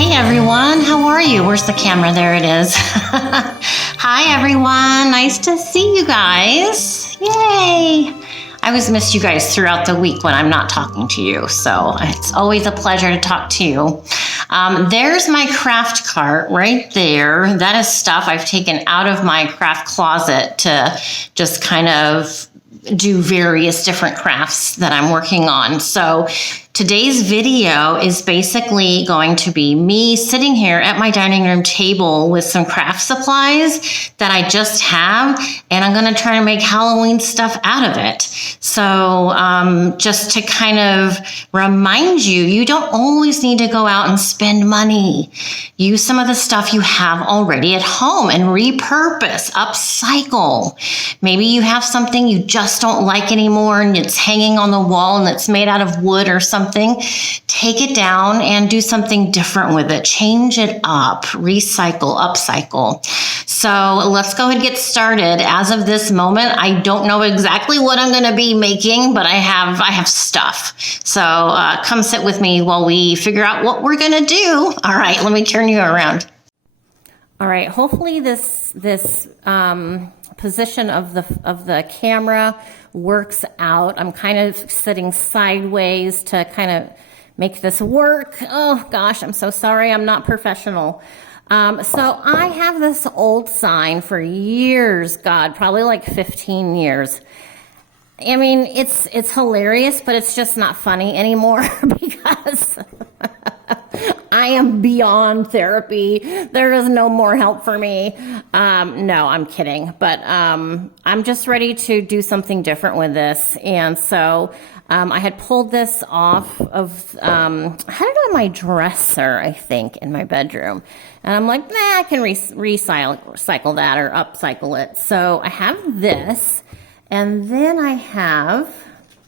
Hey everyone, how are you? Where's the camera? There it is. Hi everyone, nice to see you guys. Yay! I always miss you guys throughout the week when I'm not talking to you, so it's always a pleasure to talk to you. There's my craft cart right there. That is stuff I've taken out of my craft closet to just kind of do various different crafts that I'm working on. So today's video is basically going to be me sitting here at my dining room table with some craft supplies that I just have, and I'm going to try to make Halloween stuff out of it. So just to kind of remind you, you don't always need to go out and spend money. Use some of the stuff you have already at home and repurpose, upcycle. Maybe you have something you just don't like anymore and it's hanging on the wall and it's made out of wood or something. Take it down and do something different with it. Change it up, recycle, upcycle. So let's go ahead and get started. As of this moment, I don't know exactly what I'm going to be making, but I have stuff. So come sit with me while we figure out what we're going to do. All right, let me turn you around. All right, hopefully this position of the camera works out. I'm kind of sitting sideways to kind of make this work. Oh gosh, I'm so sorry. I'm not professional. So I have this old sign for years, God, probably like 15 years. I mean, it's hilarious, but it's just not funny anymore because I am beyond therapy. There is no more help for me. No, I'm kidding. But I'm just ready to do something different with this. And so I had pulled this off of, I had it on my dresser, I think, in my bedroom. And I'm like, nah, I can recycle that or upcycle it. So I have this. And then I have,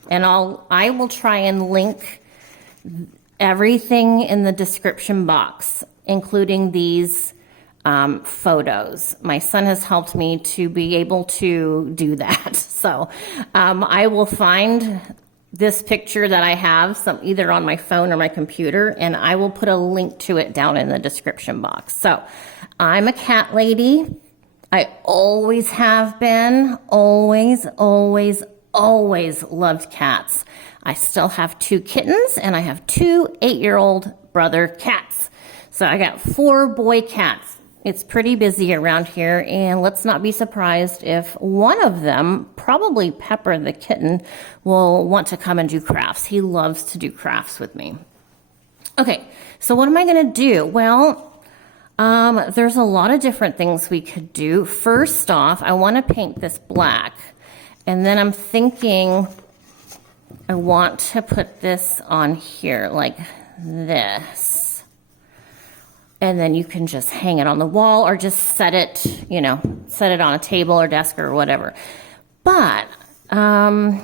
and I will try and link everything in the description box, including these photos. My son has helped me to be able to do that. So I will find this picture that I have, either on my phone or my computer, and I will put a link to it down in the description box. So I'm a cat lady. I always have been, always loved cats. I still have 2 kittens and I have 2 8-year-old brother cats. So I got 4 boy cats. It's pretty busy around here, and let's not be surprised if one of them, probably Pepper the kitten, will want to come and do crafts. He loves to do crafts with me. Okay, so what am I gonna do? Well, there's a lot of different things we could do. First off, I want to paint this black, and then I'm thinking I want to put this on here like this, and then you can just hang it on the wall or just set it, set it on a table or desk or whatever. But yeah,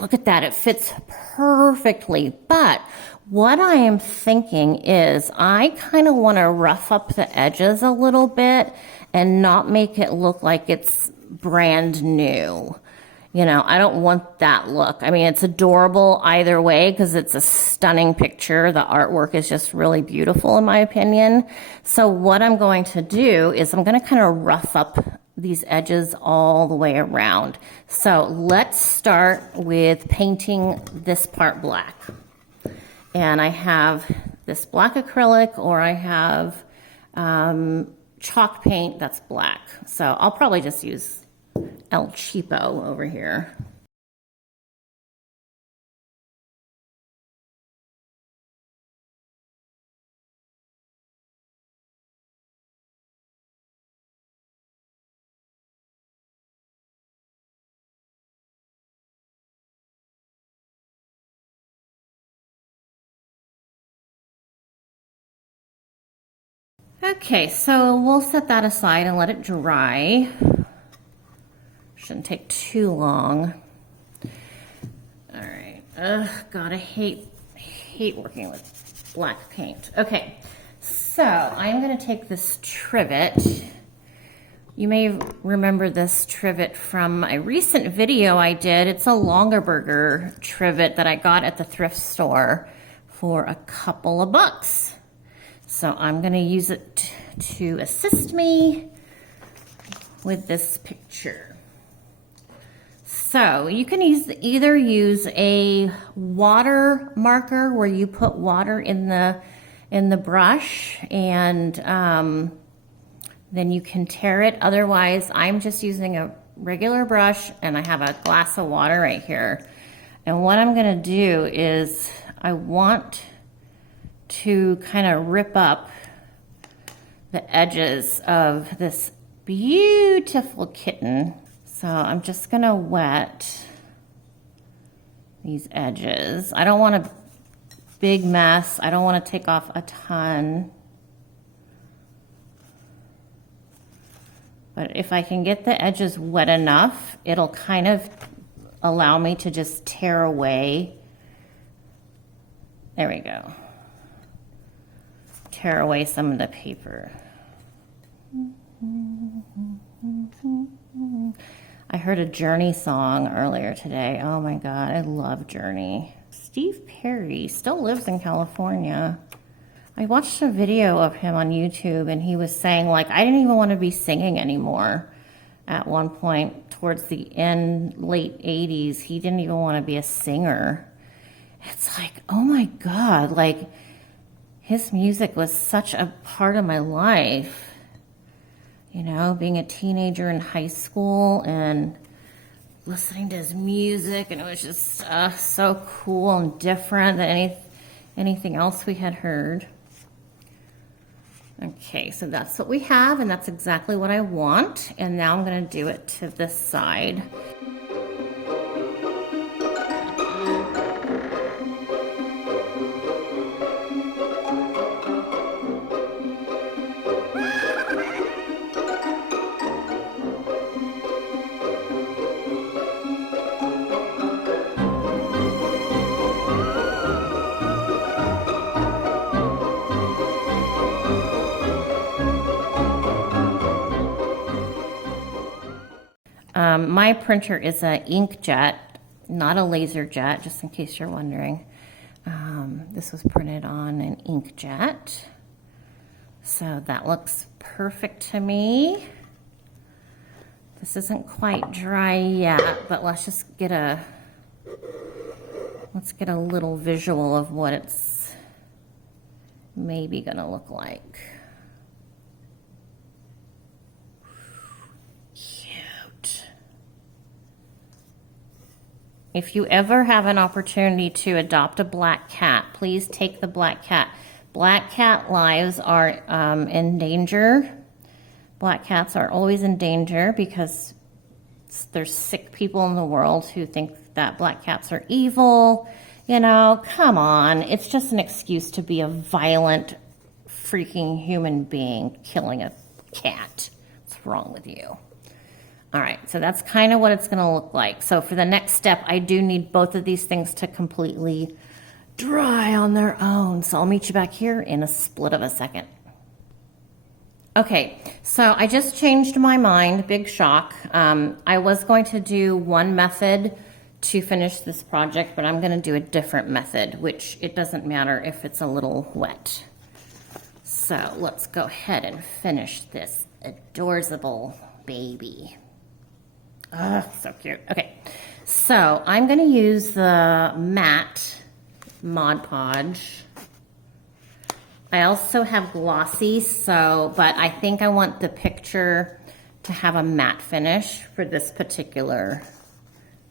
look at that, it fits perfectly. But what I am thinking is I kind of want to rough up the edges a little bit and not make it look like it's brand new. I don't want that look. I mean, it's adorable either way because it's a stunning picture. The artwork is just really beautiful in my opinion. So what I'm going to do is I'm going to kind of rough up these edges all the way around. So let's start with painting this part black. And I have this black acrylic, or I have chalk paint that's black. So I'll probably just use El Cheapo over here. Okay, so we'll set that aside and let it dry. Shouldn't take too long. All right. God, I hate working with black paint. Okay, so I'm going to take this trivet. You may remember this trivet from a recent video I did. It's a Longaberger trivet that I got at the thrift store for a couple of bucks. So I'm going to use it to assist me with this picture. So you can either use a water marker where you put water in the brush, and then you can tear it. Otherwise, I'm just using a regular brush, and I have a glass of water right here. And what I'm going to do is I want to kind of rip up the edges of this beautiful kitten. So I'm just going to wet these edges. I don't want a big mess. I don't want to take off a ton. But if I can get the edges wet enough, it'll kind of allow me to just tear away. There we go. Tear away some of the paper. I heard a Journey song earlier today. Oh my God, I love Journey. Steve Perry still lives in California. I watched a video of him on YouTube, and he was saying, like, I didn't even want to be singing anymore. At one point, towards the end, late 80s, he didn't even want to be a singer. It's like, oh my God, like, his music was such a part of my life. You know, being a teenager in high school and listening to his music, and it was just so cool and different than anything else we had heard. Okay, so that's what we have, and that's exactly what I want. And now I'm going to do it to this side. My printer is an inkjet, not a laser jet, just in case you're wondering. This was printed on an inkjet. So that looks perfect to me. This isn't quite dry yet, but let's get a little visual of what it's maybe gonna look like. If you ever have an opportunity to adopt a black cat, please take the black cat. Black cat lives are in danger. Black cats are always in danger because there's sick people in the world who think that black cats are evil. You know, come on. It's just an excuse to be a violent, freaking human being killing a cat. What's wrong with you? All right, so that's kind of what it's gonna look like. So for the next step, I do need both of these things to completely dry on their own. So I'll meet you back here in a split of a second. Okay, so I just changed my mind, big shock. I was going to do one method to finish this project, but I'm gonna do a different method, which it doesn't matter if it's a little wet. So let's go ahead and finish this adorable baby. Oh, so cute. Okay, so I'm going to use the matte Mod Podge. I also have glossy, but I think I want the picture to have a matte finish for this particular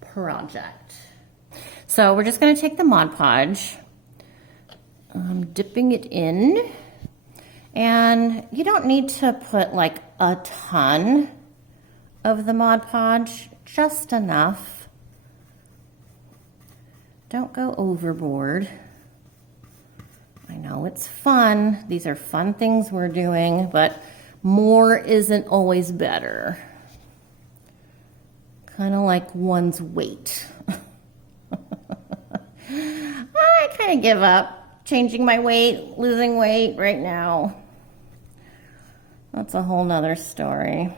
project. So we're just going to take the Mod Podge, dipping it in, and you don't need to put like a ton of the Mod Podge, just enough. Don't go overboard. I know it's fun. These are fun things we're doing, but more isn't always better. Kind of like one's weight. I kind of give up changing my weight, losing weight right now. That's a whole nother story.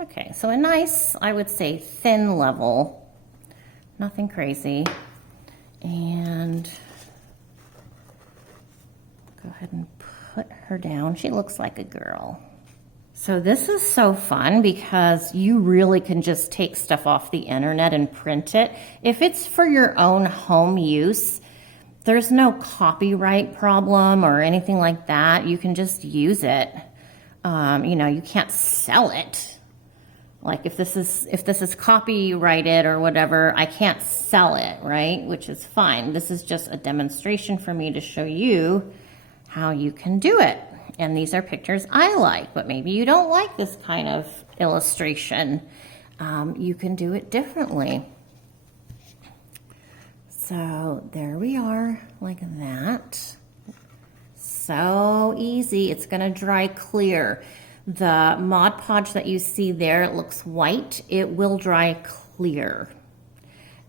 Okay, so a nice, I would say, thin level Nothing crazy. And go ahead and put her down. She looks like a girl. So this is so fun because you really can just take stuff off the internet and print it. If it's for your own home use, there's no copyright problem or anything like that. You can just use it. You know, you can't sell it. Like if this is copyrighted or whatever, I can't sell it, right? Which is fine. This is just a demonstration for me to show you how you can do it. And these are pictures I like, but maybe you don't like this kind of illustration. You can do it differently. So there we are, like that. So easy. It's going to dry clear. The Mod Podge that you see there, it looks white. It will dry clear.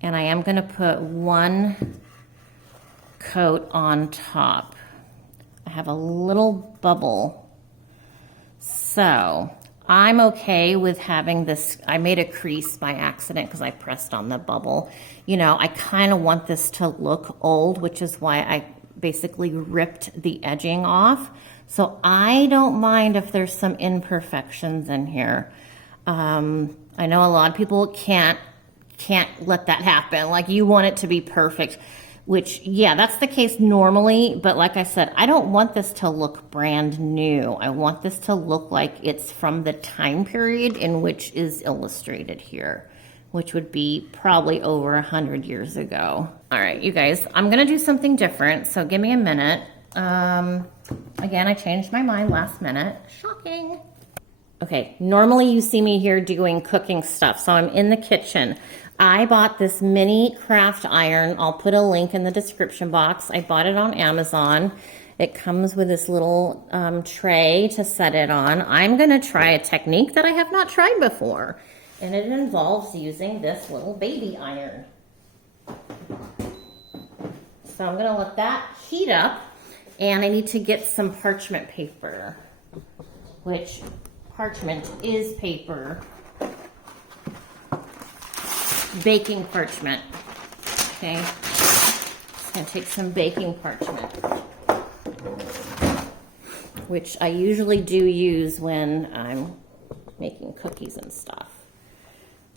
And I am going to put one coat on top. I have a little bubble. So I'm okay with having this. I made a crease by accident because I pressed on the bubble. You know, I kind of want this to look old, which is why I basically ripped the edging off. So I don't mind if there's some imperfections in here. I know a lot of people can't let that happen. Like you want it to be perfect. Which, yeah, that's the case normally, but like I said, I don't want this to look brand new. I want this to look like it's from the time period in which is illustrated here, which would be probably over 100 years ago. All right, you guys, I'm gonna do something different, so give me a minute. Again, I changed my mind last minute. Shocking. Okay, normally you see me here doing cooking stuff, so I'm in the kitchen. I bought this mini craft iron. I'll put a link in the description box. I bought it on Amazon. It comes with this little tray to set it on. I'm gonna try a technique that I have not tried before, and it involves using this little baby iron. So I'm gonna let that heat up, and I need to get some parchment paper, which parchment is paper. Baking parchment. Okay, just gonna take some baking parchment, which I usually do use when I'm making cookies and stuff.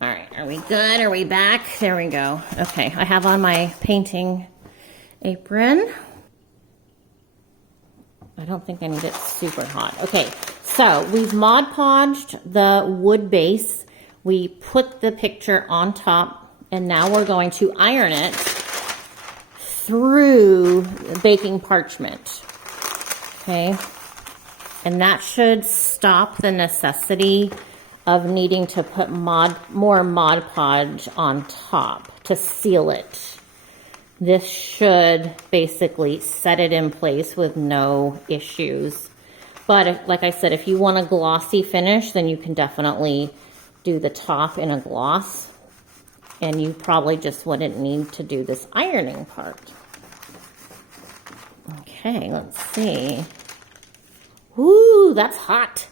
All right, are we good? Are we back? There we go. Okay, I have on my painting apron. I don't think I need it super hot. Okay, so we've Mod Podged the wood base. We put the picture on top, and now we're going to iron it through baking parchment, okay? And that should stop the necessity of needing to put more Mod Podge on top to seal it. This should basically set it in place with no issues. But like I said, if you want a glossy finish, then you can definitely do the top in a gloss, and you probably just wouldn't need to do this ironing part. Okay, let's see. Ooh, that's hot.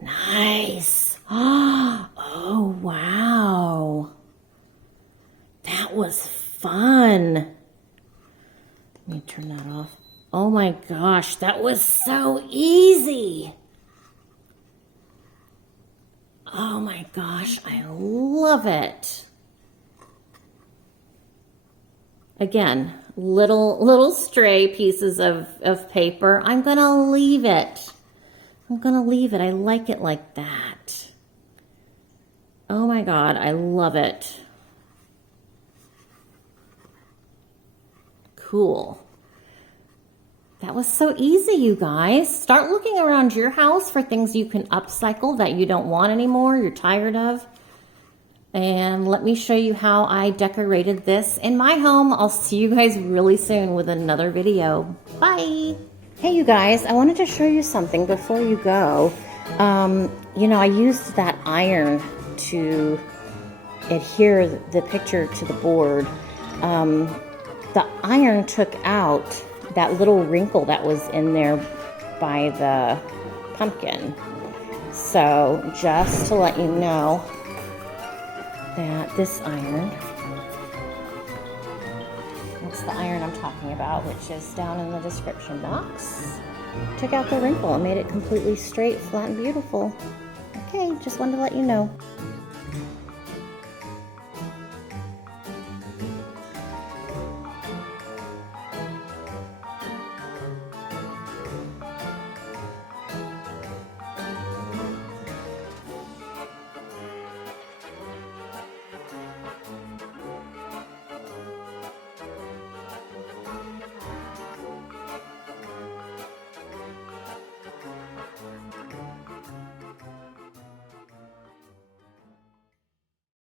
Nice. Oh, wow. That was fun. Let me turn that off. Oh my gosh, that was so easy. Oh my gosh, I love it. Again, little stray pieces of paper. I'm gonna leave it. I like it like that. Oh my God, I love it. Cool. That was so easy, you guys. Start looking around your house for things you can upcycle that you don't want anymore, you're tired of. And let me show you how I decorated this in my home. I'll see you guys really soon with another video. Bye. Hey, you guys, I wanted to show you something before you go. You know, I used that iron to adhere the picture to the board. The iron took out that little wrinkle that was in there by the pumpkin. So just to let you know, that this iron, that's the iron I'm talking about, which is down in the description box, took out the wrinkle and made it completely straight, flat, and beautiful. Okay, just wanted to let you know.